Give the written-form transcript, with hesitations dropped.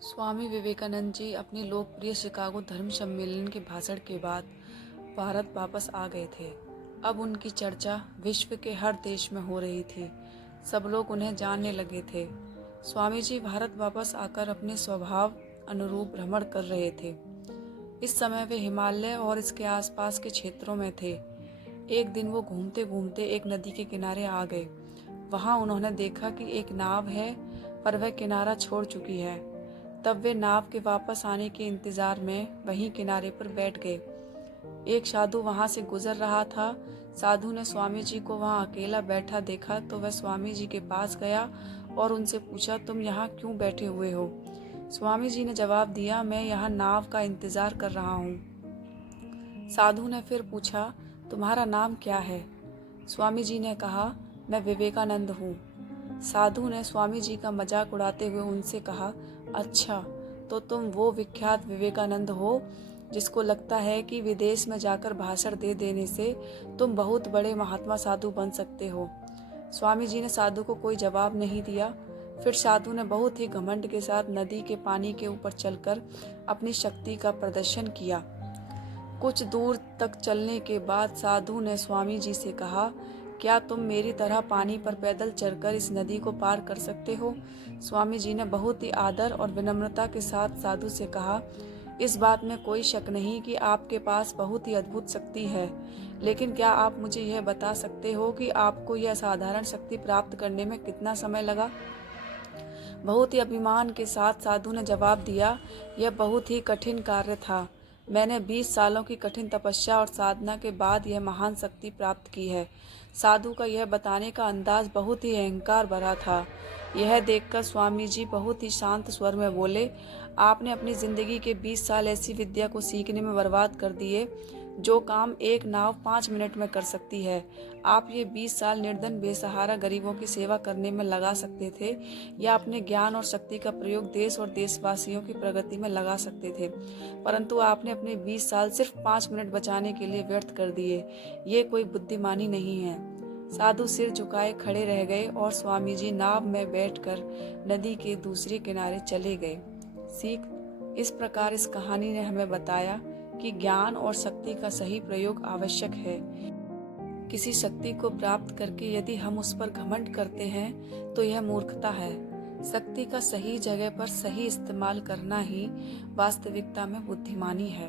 स्वामी विवेकानंद जी अपनी लोकप्रिय शिकागो धर्म सम्मेलन के भाषण के बाद भारत वापस आ गए थे। अब उनकी चर्चा विश्व के हर देश में हो रही थी। सब लोग उन्हें जानने लगे थे। स्वामी जी भारत वापस आकर अपने स्वभाव अनुरूप भ्रमण कर रहे थे। इस समय वे हिमालय और इसके आसपास के क्षेत्रों में थे। एक दिन वो घूमते घूमते एक नदी के किनारे आ गए। वहां उन्होंने देखा कि एक नाव है, पर वह किनारा छोड़ चुकी है। तब वे नाव के वापस आने के इंतजार में वहीं किनारे पर बैठ गए। एक साधु वहां से गुजर रहा था। साधु ने स्वामी जी को वहां अकेला बैठा देखा तो वह स्वामी जी के पास गया और उनसे पूछा, तुम यहाँ क्यों बैठे हुए हो? स्वामी जी ने जवाब दिया, मैं यहाँ नाव का इंतजार कर रहा हूँ। साधु ने फिर पूछा, तुम्हारा नाम क्या है? स्वामी जी ने कहा, मैं विवेकानंद हूँ। साधु ने स्वामी जी का मजाक उड़ाते हुए उनसे कहा, अच्छा, तो तुम वो विख्यात विवेकानंद हो जिसको लगता है कि विदेश में जाकर भाषण दे देने से तुम बहुत बड़े महात्मा साधु बन सकते हो। स्वामी जी ने साधु को कोई जवाब नहीं दिया। फिर साधु ने बहुत ही घमंड के साथ नदी के पानी के ऊपर चलकर अपनी शक्ति का प्रदर्शन किया। कुछ दूर तक चलने के बाद साधु ने स्वामी जी से कहा, क्या तुम मेरी तरह पानी पर पैदल चलकर इस नदी को पार कर सकते हो? स्वामी जी ने बहुत ही आदर और विनम्रता के साथ साधु से कहा, इस बात में कोई शक नहीं कि आपके पास बहुत ही अद्भुत शक्ति है, लेकिन क्या आप मुझे यह बता सकते हो कि आपको यह असाधारण शक्ति प्राप्त करने में कितना समय लगा? बहुत ही अभिमान के साथ साधु ने जवाब दिया, यह बहुत ही कठिन कार्य था। मैंने 20 सालों की कठिन तपस्या और साधना के बाद यह महान शक्ति प्राप्त की है। साधु का यह बताने का अंदाज बहुत ही अहंकार भरा था। यह देखकर स्वामी जी बहुत ही शांत स्वर में बोले, आपने अपनी जिंदगी के 20 साल ऐसी विद्या को सीखने में बर्बाद कर दिए जो काम एक नाव 5 मिनट में कर सकती है। आप ये 20 साल निर्धन बेसहारा गरीबों की सेवा करने में लगा सकते थे, या अपने ज्ञान और शक्ति का प्रयोग देश और देशवासियों की प्रगति में लगा सकते थे, परंतु आपने अपने 20 साल सिर्फ 5 मिनट बचाने के लिए व्यर्थ कर दिए। ये कोई बुद्धिमानी नहीं है। साधु सिर झुकाए खड़े रह गए और स्वामी जी नाव में बैठकर नदी के दूसरे किनारे चले गए। सीख, इस प्रकार इस कहानी ने हमें बताया कि ज्ञान और शक्ति का सही प्रयोग आवश्यक है। किसी शक्ति को प्राप्त करके यदि हम उस पर घमंड करते हैं तो यह मूर्खता है। शक्ति का सही जगह पर सही इस्तेमाल करना ही वास्तविकता में बुद्धिमानी है।